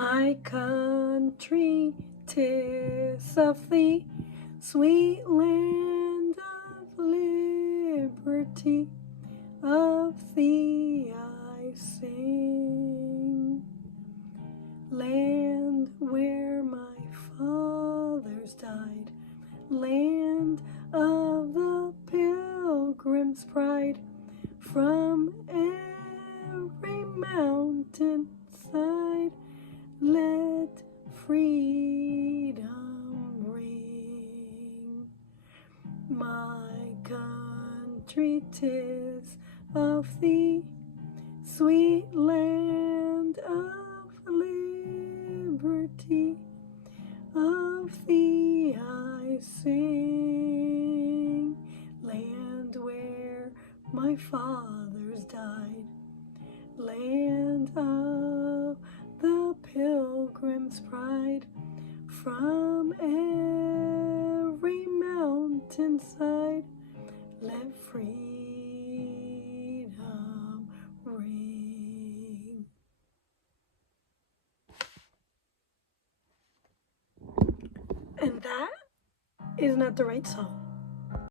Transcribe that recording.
My country, 'tis of thee, sweet land of liberty, of thee I sing. Land where my fathers died, land of the Pilgrim's pride, from every mountain side, let freedom ring. My country, 'tis of thee, sweet land of liberty, of thee I sing. Land where my fathers died, land of the Pilgrim's pride, from every mountainside, let freedom ring. And that is not the right song.